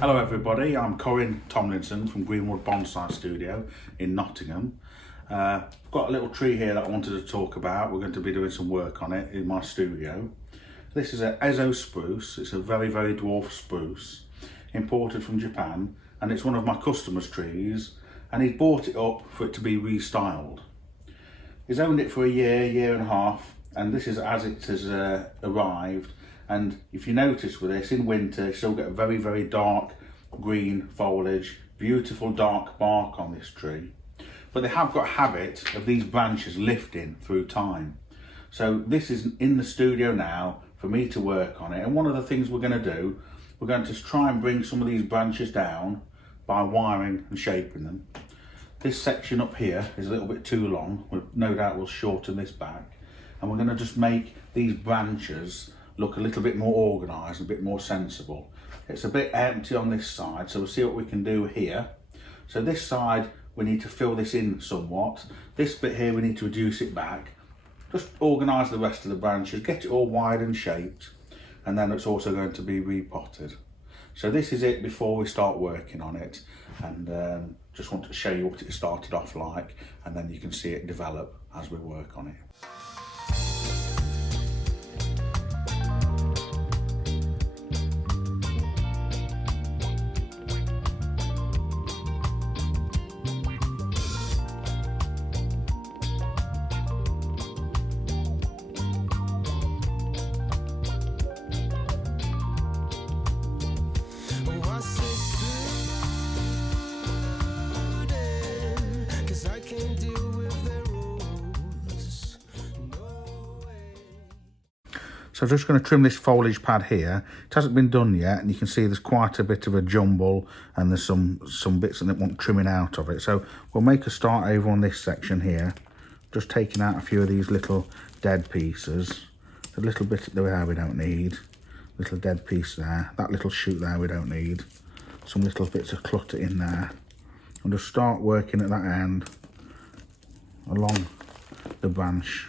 Hello everybody, I'm Corin Tomlinson from Greenwood Bonsai Studio in Nottingham. I've got a little tree here that I wanted to talk about. We're going to be doing some work on it in my studio. This is an Ezo Spruce. It's a very dwarf spruce, imported from Japan, and it's one of my customers' trees, and he's bought it up for it to be restyled. He's owned it for a year and a half, and this is as it has arrived. And if you notice with this, in winter you still get a very dark green foliage, beautiful dark bark on this tree. But they have got a habit of these branches lifting through time. So this is in the studio now for me to work on it. And one of the things we're going to do, we're going to try and bring some of these branches down by wiring and shaping them. This section up here is a little bit too long. No doubt we'll shorten this back. And we're going to just make these branches look a little bit more organised, a bit more sensible. It's a bit empty on this side, so we'll see what we can do here. So this side, we need to fill this in somewhat. This bit here, we need to reduce it back. Just organise the rest of the branches, get it all wide and shaped, and then it's also going to be repotted. So this is it before we start working on it, and just want to show you what it started off like, and then you can see it develop as we work on it. So I'm just going to trim this foliage pad here. It hasn't been done yet, and you can see there's quite a bit of a jumble, and there's some bits that want trimming out of it. So we'll make a start over on this section here, just taking out a few of these little dead pieces. A little bit there we don't need, little dead piece there, that little shoot there we don't need, some little bits of clutter in there. And just start working at that end along the branch,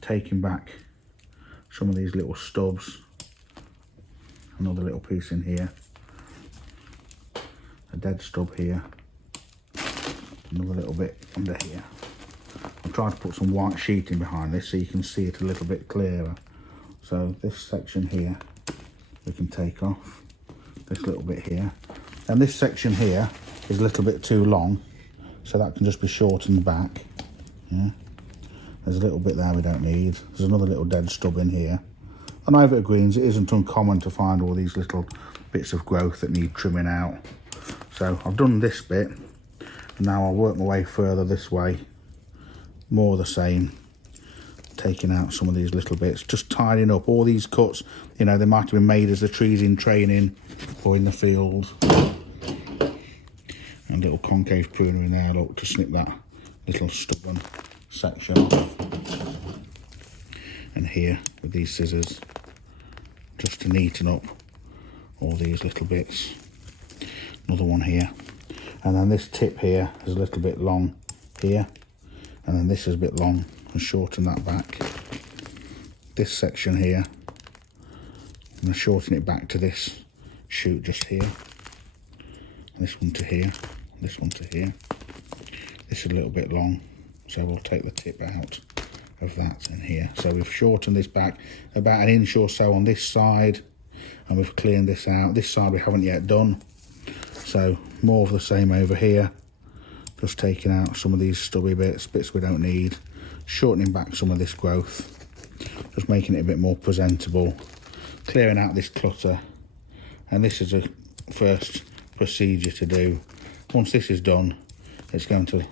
taking back some of these little stubs, another little piece in here, a dead stub here, another little bit under here. I'm trying to put some white sheeting behind this so you can see it a little bit clearer. So this section here we can take off, this little bit here, and this section here is a little bit too long, so that can just be shortened back. Yeah. There's a little bit there we don't need. There's another little dead stub in here. On evergreens, it isn't uncommon to find all these little bits of growth that need trimming out. So I've done this bit, and now I'll work my way further this way. More of the same. Taking out some of these little bits, just tidying up all these cuts. You know, they might have been made as the trees in training or in the field. And a little concave pruner in there, look, to snip that little stubborn section off. And here with these scissors, just to neaten up all these little bits. Another one here, and then this tip here is a little bit long here, and then this is a bit long, and shorten that back. This section here, I'm going to shorten it back to this shoot just here, and this one to here, this one to here. This is a little bit long, so we'll take the tip out of that in here. So we've shortened this back about 1 inch or so on this side, and we've cleaned this out. This side we haven't yet done, so more of the same over here. Just taking out some of these stubby bits we don't need, shortening back some of this growth, just making it a bit more presentable, clearing out this clutter. And this is a first procedure to do. Once this is done, it's going to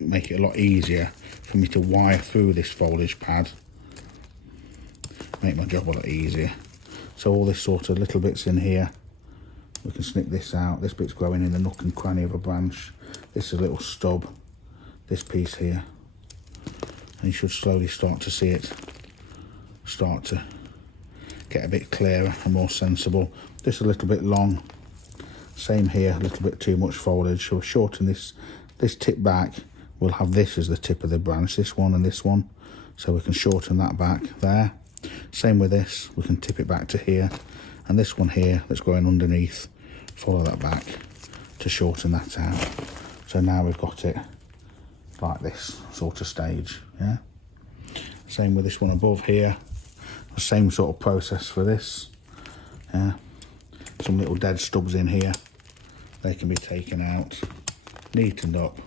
make it a lot easier for me to wire through this foliage pad, make my job a lot easier. So all this sort of little bits in here, we can snip this out. This bit's growing in the nook and cranny of a branch. This is a little stub, this piece here, and you should slowly start to see it start to get a bit clearer and more sensible. This is a little bit long, same here, a little bit too much foliage, so we'll shorten this tip back. We'll have this as the tip of the branch, this one and this one, so we can shorten that back there. Same with this, we can tip it back to here, and this one here that's going underneath, follow that back to shorten that out. So now we've got it like this sort of stage, yeah. Same with this one above here, the same sort of process for this, yeah. Some little dead stubs in here, they can be taken out, neatened up,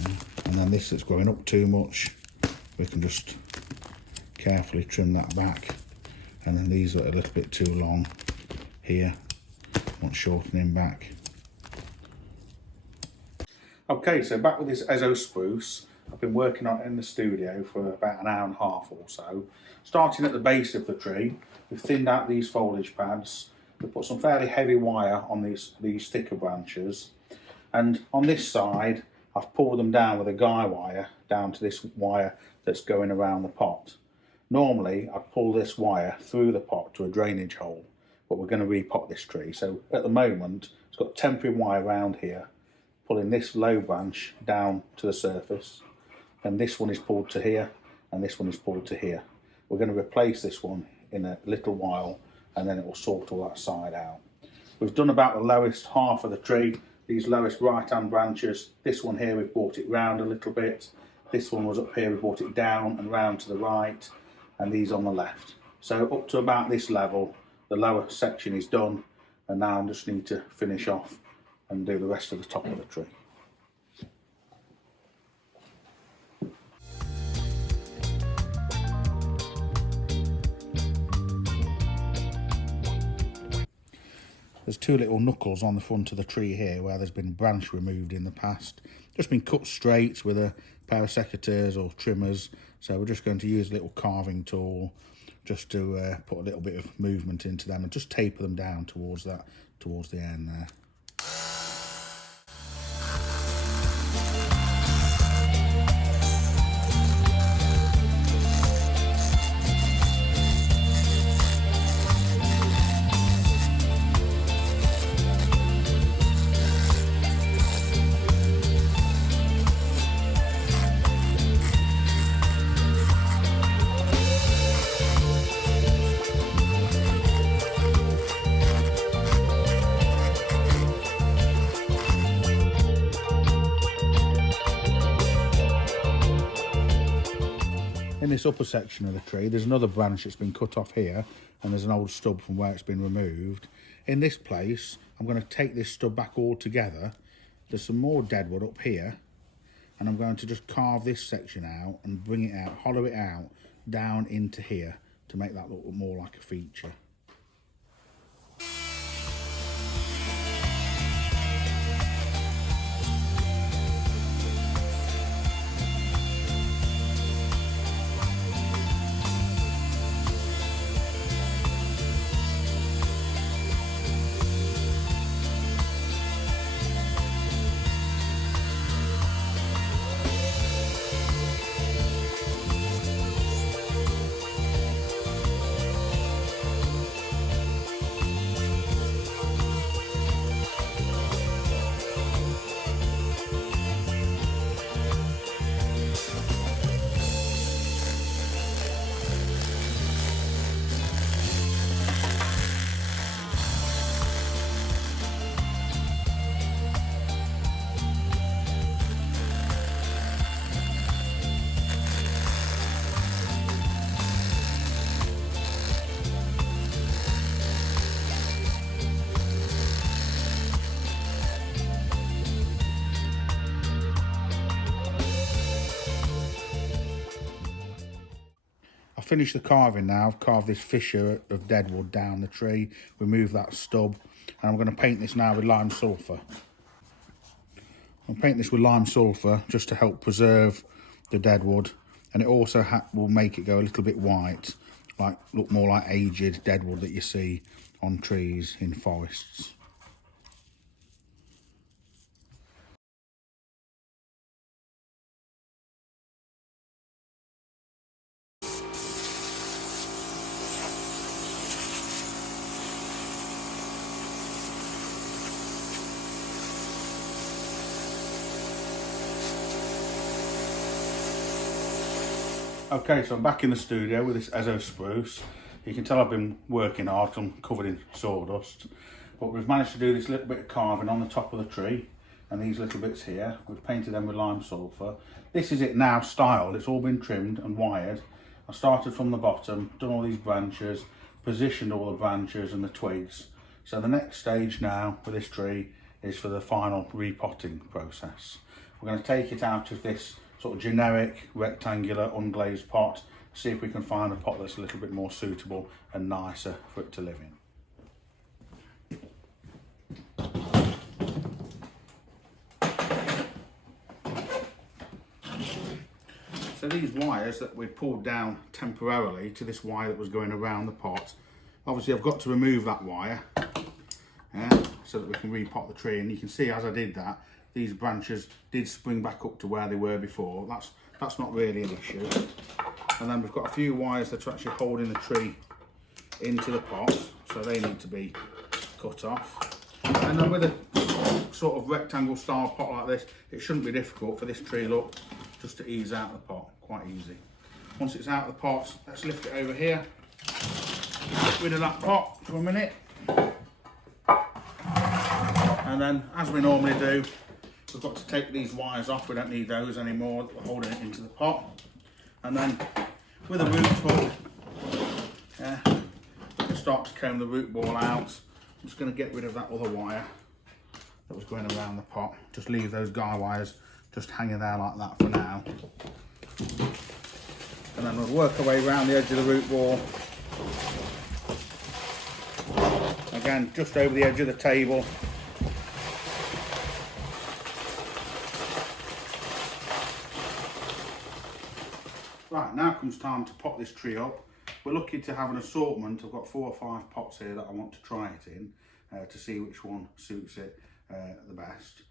yeah. And then this that's going up too much, we can just carefully trim that back. And then these are a little bit too long here, want shortening back. Okay, so back with this Ezo Spruce. I've been working on it in the studio for about an hour and a half or so. Starting at the base of the tree, we've thinned out these foliage pads. We've put some fairly heavy wire on these thicker branches. And on this side, I've pulled them down with a guy wire down to this wire that's going around the pot. Normally, I pull this wire through the pot to a drainage hole, but we're going to repot this tree. So at the moment, it's got temporary wire around here, pulling this low branch down to the surface, and this one is pulled to here, and this one is pulled to here. We're going to replace this one in a little while, and then it will sort all that side out. We've done about the lowest half of the tree, these lowest right-hand branches. This one here, we've brought it round a little bit. This one was up here, we brought it down and round to the right, and these on the left. So up to about this level, the lower section is done, and now I just need to finish off and do the rest of the top of the tree. There's two little knuckles on the front of the tree here where there's been a branch removed in the past. Just been cut straight with a pair of secateurs or trimmers. So we're just going to use a little carving tool just to put a little bit of movement into them and just taper them down towards the end there. In this upper section of the tree, there's another branch that's been cut off here, and there's an old stub from where it's been removed. In this place, I'm going to take this stub back all together. There's some more deadwood up here, and I'm going to just carve this section out and bring it out, hollow it out, down into here to make that look more like a feature. Finished the carving now. I've carved this fissure of deadwood down the tree, remove that stub, and I'm going to paint this now with lime sulphur. I'll paint this with lime sulphur just to help preserve the deadwood, and it also will make it go a little bit white, like look more like aged deadwood that you see on trees in forests. Okay, so I'm back in the studio with this Ezo Spruce. You can tell I've been working hard because I'm covered in sawdust. But we've managed to do this little bit of carving on the top of the tree, and these little bits here, we've painted them with lime sulphur. This is it now styled, it's all been trimmed and wired. I started from the bottom, done all these branches, positioned all the branches and the twigs. So the next stage now for this tree is for the final repotting process. We're going to take it out of this sort of generic rectangular unglazed pot, see if we can find a pot that's a little bit more suitable and nicer for it to live in. So these wires that we pulled down temporarily to this wire that was going around the pot, obviously I've got to remove that wire, so that we can repot the tree. And you can see as I did that, these branches did spring back up to where they were before. That's not really an issue. And then we've got a few wires that are actually holding the tree into the pot, so they need to be cut off. And then with a sort of rectangle style pot like this, it shouldn't be difficult for this tree, look, just to ease out the pot, quite easy. Once it's out of the pot, let's lift it over here. Get rid of that pot for a minute. And then, as we normally do, we've got to take these wires off. We don't need those anymore. We're holding it into the pot. And then, with a root hook, we can start to comb the root ball out. I'm just going to get rid of that other wire that was going around the pot. Just leave those guy wires just hanging there like that for now. And then we'll work our way around the edge of the root ball. Again, just over the edge of the table. Right, now comes time to pot this tree up. We're lucky to have an assortment. I've got 4 or 5 pots here that I want to try it in to see which one suits it the best.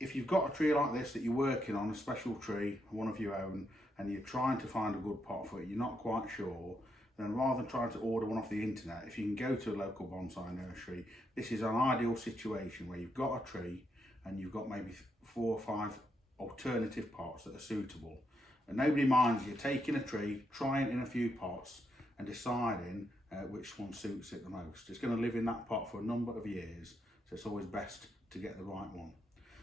If you've got a tree like this that you're working on, a special tree, one of your own, and you're trying to find a good pot for it, you're not quite sure, then rather than trying to order one off the internet, if you can go to a local bonsai nursery, this is an ideal situation where you've got a tree and you've got maybe 4 or 5 alternative pots that are suitable. And nobody minds you taking a tree, trying it in a few pots and deciding which one suits it the most. It's going to live in that pot for a number of years, so it's always best to get the right one.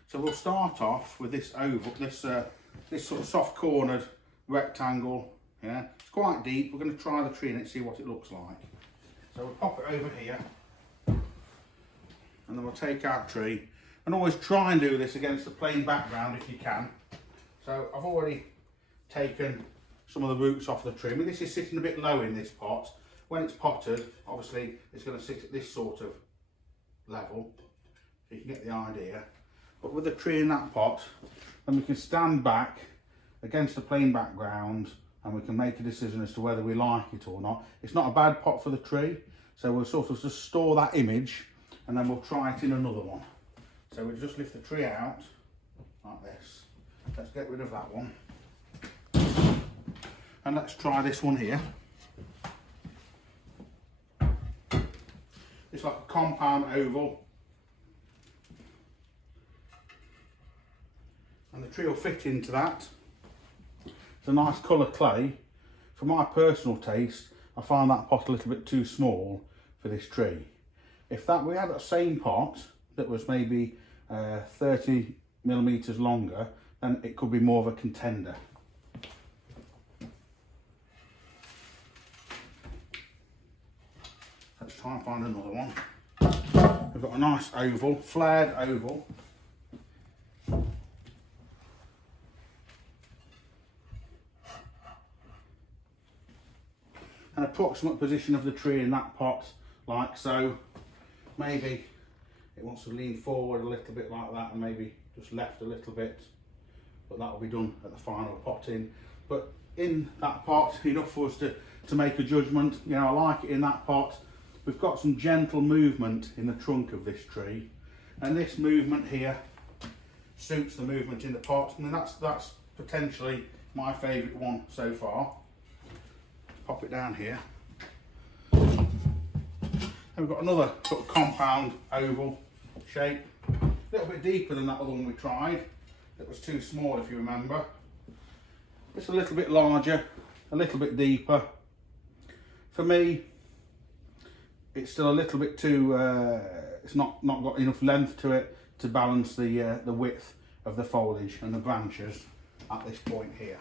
So we'll start off with this oval, this sort of soft cornered rectangle. Yeah, it's quite deep. We're going to try the tree in it, see what it looks like. So we'll pop it over here, and then we'll take our tree, and always try and do this against a plain background if you can. So I've already taken some of the roots off the tree. I mean, this is sitting a bit low in this pot. When it's potted, obviously it's going to sit at this sort of level, so you can get the idea. But with the tree in that pot, then we can stand back against a plain background and we can make a decision as to whether we like it or not. It's not a bad pot for the tree, so we'll sort of just store that image and then we'll try it in another one. So we'll just lift the tree out like this. Let's get rid of that one. And let's try this one here. It's like a compound oval. And the tree will fit into that. It's a nice colour clay. For my personal taste, I find that pot a little bit too small for this tree. If we had that same pot that was maybe 30mm longer, then it could be more of a contender. Let's try and find another one. We've got a nice oval, flared oval. An approximate position of the tree in that pot, like so. Maybe it wants to lean forward a little bit like that and maybe just left a little bit, but that will be done at the final potting. But in that pot, enough for us to make a judgment. You know, I like it in that pot. We've got some gentle movement in the trunk of this tree, and this movement here suits the movement in the pot, and that's potentially my favourite one so far. Let's pop it down here. And we've got another sort of compound oval shape, a little bit deeper than that other one we tried. That was too small, if you remember. It's a little bit larger, a little bit deeper. For me, it's still a little bit too, it's not got enough length to it to balance the width of the foliage and the branches at this point here.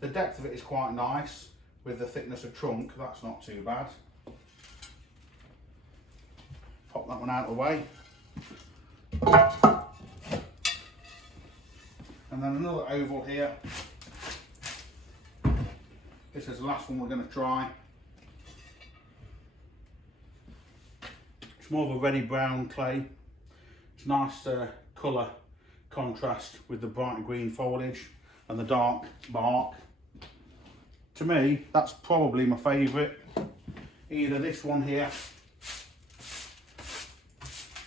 The depth of it is quite nice with the thickness of trunk, that's not too bad. Pop that one out of the way. And then another oval here. This is the last one we're going to try. It's more of a reddy brown clay. It's nice colour contrast with the bright green foliage and the dark bark. To me, that's probably my favourite. Either this one here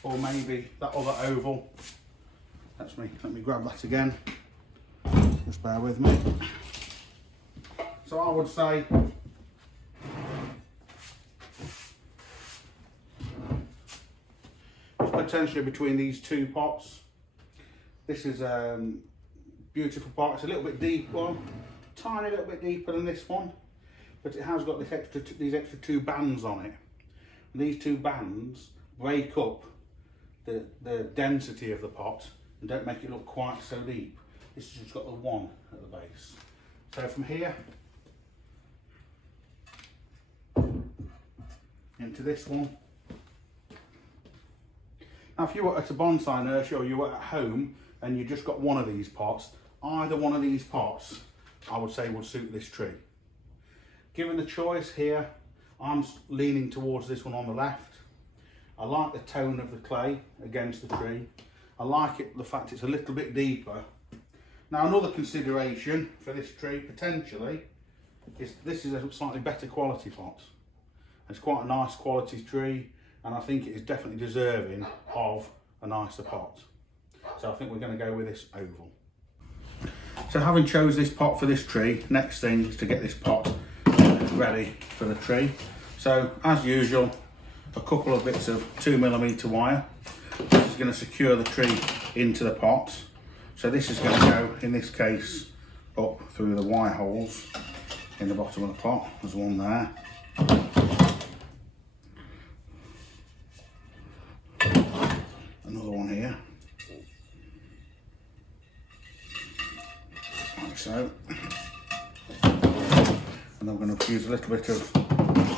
or maybe that other oval. Let me grab that again. Just bear with me. So I would say it's potentially between these two pots. This is a beautiful pot. It's a little bit deeper, tiny little bit deeper than this one, but it has got these extra two bands on it. And these two bands break up the density of the pot and don't make it look quite so deep. This has just got the one at the base. So from here into this one. Now if you were at a bonsai nursery or you were at home and you just got one of these pots, either one of these pots I would say would suit this tree. Given the choice here, I'm leaning towards this one on the left. I like the tone of the clay against the tree. I like it, the fact it's a little bit deeper. Now another consideration for this tree potentially is this is a slightly better quality pot. It's quite a nice quality tree and I think it is definitely deserving of a nicer pot. So I think we're going to go with this oval. So having chose this pot for this tree, next thing is to get this pot ready for the tree. So as usual, a couple of bits of 2mm wire. This is going to secure the tree into the pot. So this is going to go, in this case, up through the wire holes in the bottom of the pot. There's one there. Another one here. Like so. And then we're going to use a little bit of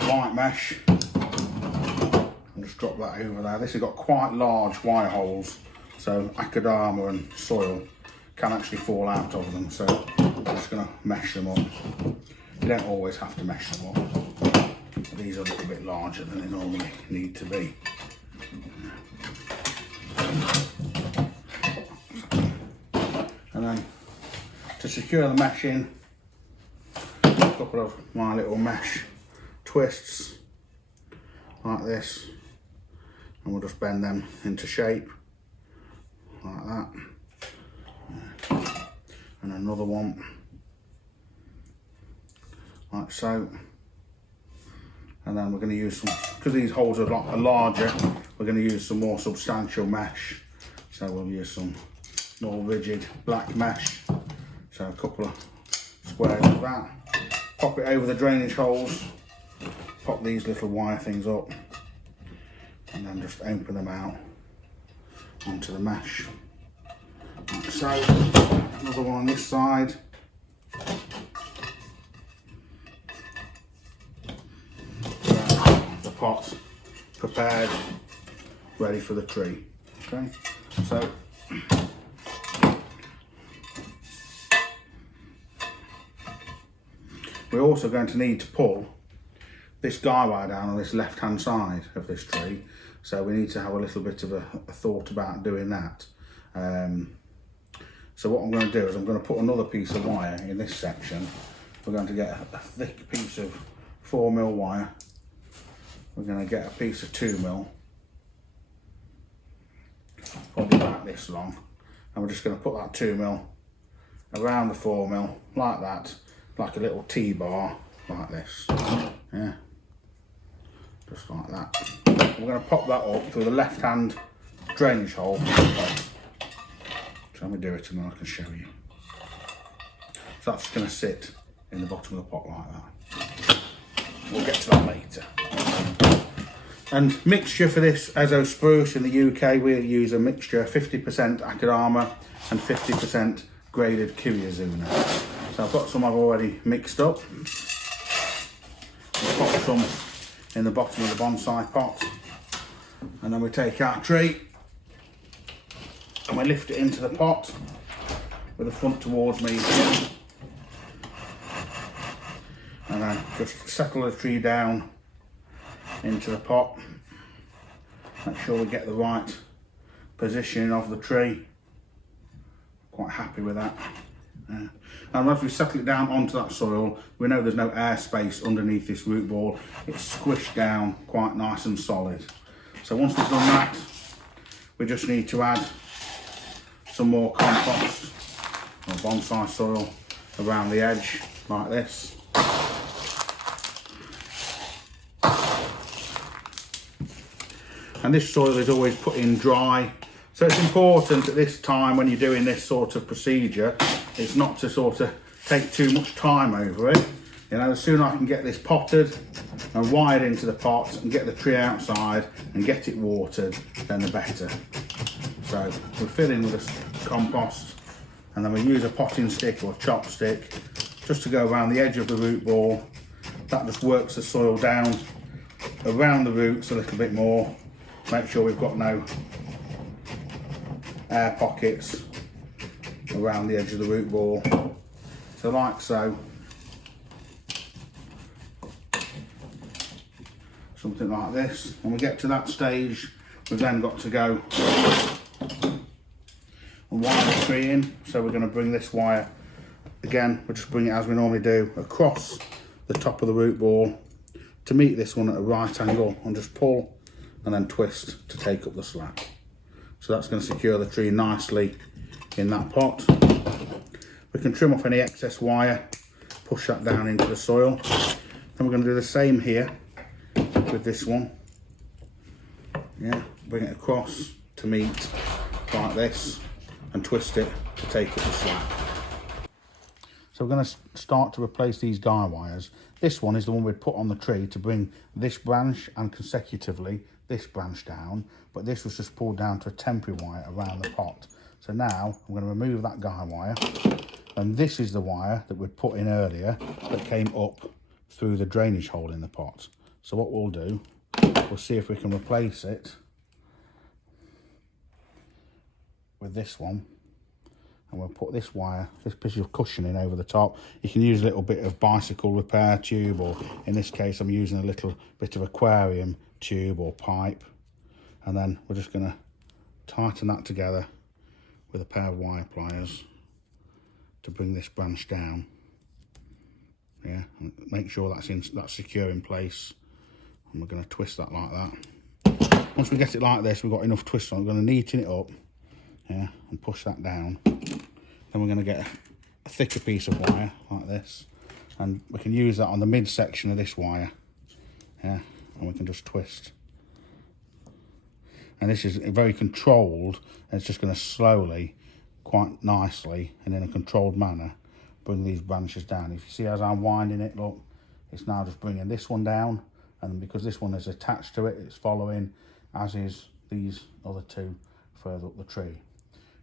white mesh and just drop that over there. This has got quite large wire holes, so akadama and soil can actually fall out of them, so I'm just going to mesh them up. You don't always have to mesh them up. These are a little bit larger than they normally need to be. And then to secure the mesh in, a couple of my little mesh twists like this, and we'll just bend them into shape like that. And another one like so. And then we're going to use some, because these holes are larger, we're going to use some more substantial mesh. So we'll use some more rigid black mesh. So a couple of squares of that. Pop it over the drainage holes, pop these little wire things up, and then just open them out onto the mesh. Like so, another one on this side. The pot's prepared, ready for the tree. Okay, so we're also going to need to pull this guy wire down on this left hand side of this tree, so we need to have a little bit of a thought about doing that. So what I'm going to do is I'm going to put another piece of wire in this section. We're going to get a thick piece of 4mm wire. We're going to get a piece of 2mm, probably about this long, and we're just going to put that 2mm around the 4mm like that, like a little T-bar, like this. Yeah, just like that. We're going to pop that up through the left hand drainage hole. So let me do it and then I can show you. So that's just going to sit in the bottom of the pot like that. We'll get to that later. And mixture for this Ezo Spruce in the UK, we'll use a mixture 50% Akadama and 50% graded Kiwiazuna. So I've got some I've already mixed up. I'll pop some in the bottom of the bonsai pot, and then we take our tree and we lift it into the pot with the front towards me, and then just settle the tree down into the pot. Make sure we get the right positioning of the tree. Quite happy with that. And as we settle it down onto that soil, we know there's no air space underneath this root ball. It's squished down quite nice and solid. So once we've done that, we just need to add some more compost or bonsai soil around the edge like this. And this soil is always put in dry, so it's important at this time when you're doing this sort of procedure, it's not to sort of take too much time over it. You know, the sooner I can get this potted and wired into the pot and get the tree outside and get it watered, then the better. So we fill in with the compost, and then we use a potting stick or chopstick just to go around the edge of the root ball. That just works the soil down around the roots a little bit more. Make sure we've got no air pockets around the edge of the root ball. So like so. Something like this. When we get to that stage, we've then got to go and wire the tree in. So we're going to bring this wire, again, we'll just bring it as we normally do, across the top of the root ball to meet this one at a right angle, and just pull and then twist to take up the slack. So that's going to secure the tree nicely in that pot. We can trim off any excess wire, push that down into the soil. Then we're going to do the same here with this one. Yeah, bring it across to meet like this and twist it to take up the slack. So we're going to start to replace these guy wires. This one is the one we'd put on the tree to bring this branch and consecutively this branch down, but this was just pulled down to a temporary wire around the pot. So now I'm going to remove that guy wire, and this is the wire that we'd put in earlier that came up through the drainage hole in the pot. So what we'll do, we'll see if we can replace it with this one, and we'll put this wire, this piece of cushioning over the top. You can use a little bit of bicycle repair tube, or in this case I'm using a little bit of aquarium tube or pipe, and then we're just going to tighten that together with a pair of wire pliers to bring this branch down. Yeah, and make sure that's secure in place, and we're going to twist that like that. Once we get it like this, we've got enough twist on, we're going to neaten it up, yeah, and push that down. Then we're going to get a thicker piece of wire like this, and we can use that on the midsection of this wire, yeah, and we can just twist. And this is very controlled, and it's just going to slowly, quite nicely, and in a controlled manner, bring these branches down. If you see as I'm winding it, look, it's now just bringing this one down, and because this one is attached to it, it's following, as is these other two further up the tree.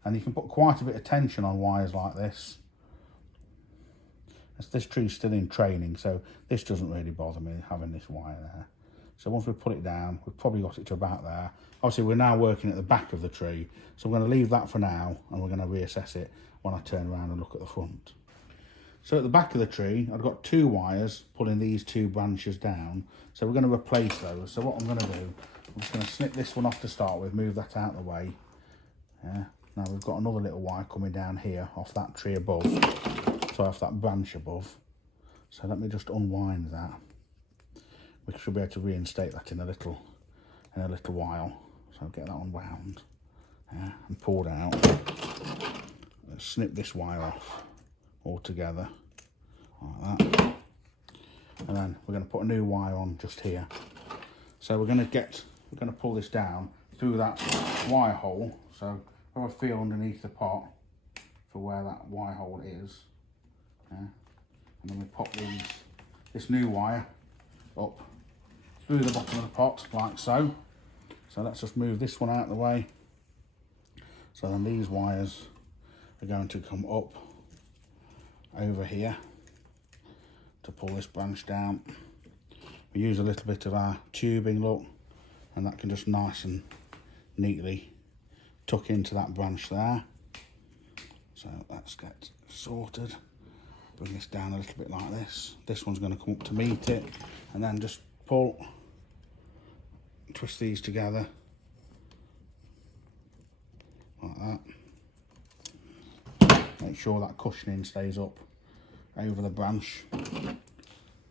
And you can put quite a bit of tension on wires like this. This tree's still in training, so this doesn't really bother me, having this wire there. So once we put it down, we've probably got it to about there. Obviously we're now working at the back of the tree, so I'm going to leave that for now, and we're going to reassess it when I turn around and look at the front. So at the back of the tree, I've got two wires pulling these two branches down, so we're going to replace those. So what I'm going to do, I'm just going to snip this one off to start with, move that out of the way. Yeah. Now we've got another little wire coming down here off that tree above, so off that branch above. So let me just unwind that. We should be able to reinstate that in a little while. So get that unwound, yeah, and pulled out. Let's snip this wire off altogether like that, and then we're going to put a new wire on just here. So we're going to pull this down through that wire hole. So have a feel underneath the pot for where that wire hole is, yeah. And then we pop this new wire up through the bottom of the pot like so. So let's just move this one out of the way. So then these wires are going to come up over here to pull this branch down. We use a little bit of our tubing, look, and that can just nice and neatly tuck into that branch there. So let's get sorted. Bring this down a little bit like this. This one's going to come up to meet it, and then just pull, twist these together like that. Make sure that cushioning stays up over the branch.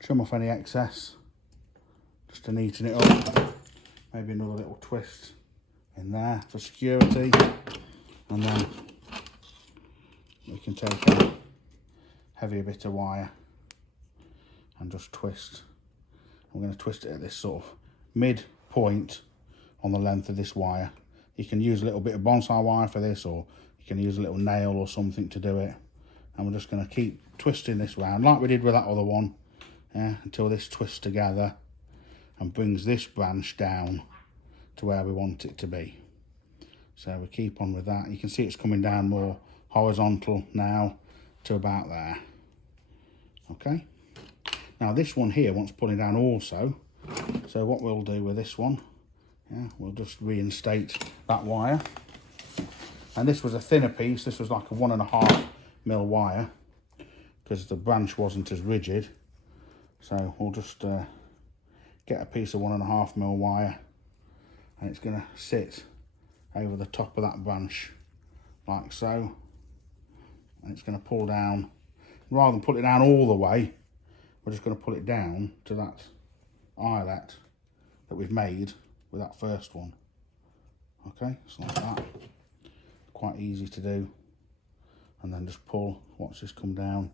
Trim off any excess just to neaten it up. Maybe another little twist in there for security, and then we can take a heavier bit of wire and just twist. I'm going to twist it at this sort of mid point on the length of this wire. You can use a little bit of bonsai wire for this, or you can use a little nail or something to do it. And we're just going to keep twisting this round like we did with that other one, yeah, until this twists together and brings this branch down to where we want it to be. So we keep on with that. You can see it's coming down more horizontal now to about there. Okay, now this one here wants pulling down also, so what we'll do with this one, yeah, we'll just reinstate that wire. And this was a thinner piece. This was like a 1.5 mil wire because the branch wasn't as rigid, so we'll just get a piece of 1.5 mil wire, and it's going to sit over the top of that branch like so, and it's going to pull down. Rather than pull it down all the way, we're just going to pull it down to that eyelet that we've made with that first one. Okay, so like that. Quite easy to do. And then just pull, watch this come down.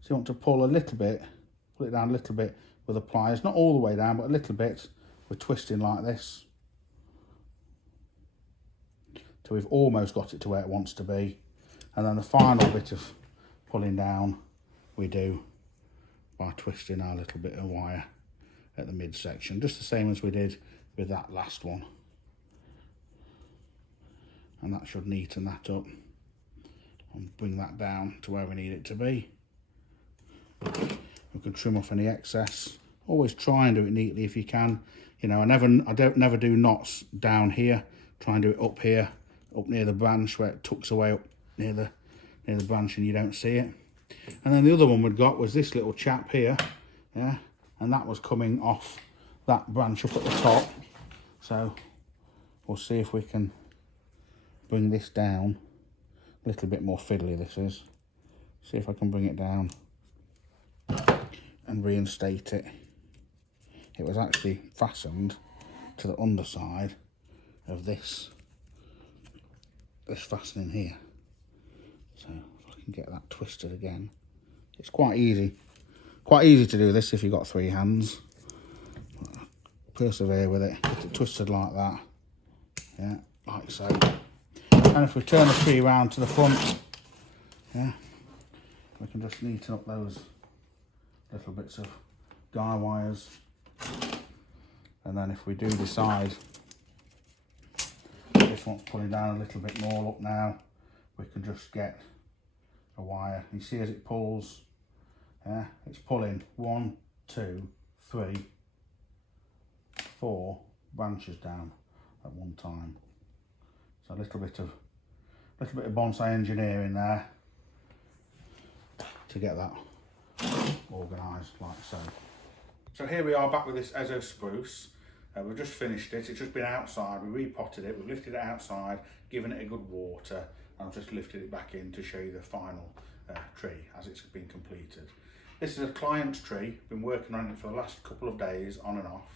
So you want to pull a little bit, pull it down a little bit with the pliers, not all the way down, but a little bit. We're twisting like this. So we've almost got it to where it wants to be. And then the final bit of pulling down we do by twisting our little bit of wire at the midsection, just the same as we did with that last one. And that should neaten that up and bring that down to where we need it to be. We can trim off any excess. Always try and do it neatly if you can. You know, I never do knots down here. Try and do it up here, up near the branch where it tucks away up near the branch and you don't see it. And then the other one we'd got was this little chap here, yeah, and that was coming off that branch up at the top. So we'll see if we can bring this down. A little bit more fiddly this is. See if I can bring it down and reinstate it. It was actually fastened to the underside of this fastening here. So if I can get that twisted again. It's quite easy to do this if you've got 3 hands. Persevere with it, get it twisted like that, yeah, like so. And if we turn the tree around to the front, yeah, we can just neaten up those little bits of guy wires. And then if we do decide this one's pulling down a little bit more up now, we can just get a wire. You see as it pulls, yeah, it's pulling 1, 2, 3, 4 branches down at one time. So a little bit of bonsai engineering there to get that organised like so. So here we are back with this Ezo Spruce. We've just finished it. It's just been outside. We repotted it. We've lifted it outside, given it a good water, and I've just lifted it back in to show you the final tree as it's been completed. This is a client's tree. Been working on it for the last couple of days, on and off.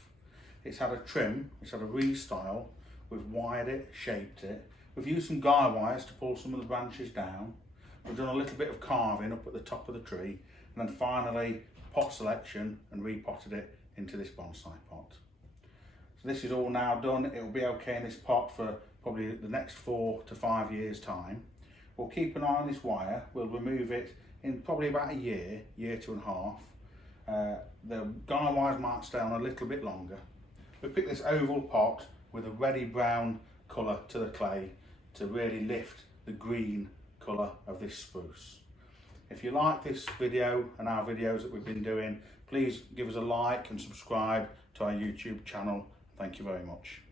It's had a trim. It's had a restyle. We've wired it, shaped it. We've used some guy wires to pull some of the branches down. We've done a little bit of carving up at the top of the tree, and then finally pot selection and repotted it into this bonsai pot. So this is all now done. It will be okay in this pot for probably the next 4 to 5 years time. We'll keep an eye on this wire. We'll remove it in probably about a year, 1.5 years. The guy wires might stay on a little bit longer. We picked this oval pot with a reddy brown colour to the clay to really lift the green colour of this spruce. If you like this video and our videos that we've been doing, please give us a like and subscribe to our YouTube channel. Thank you very much.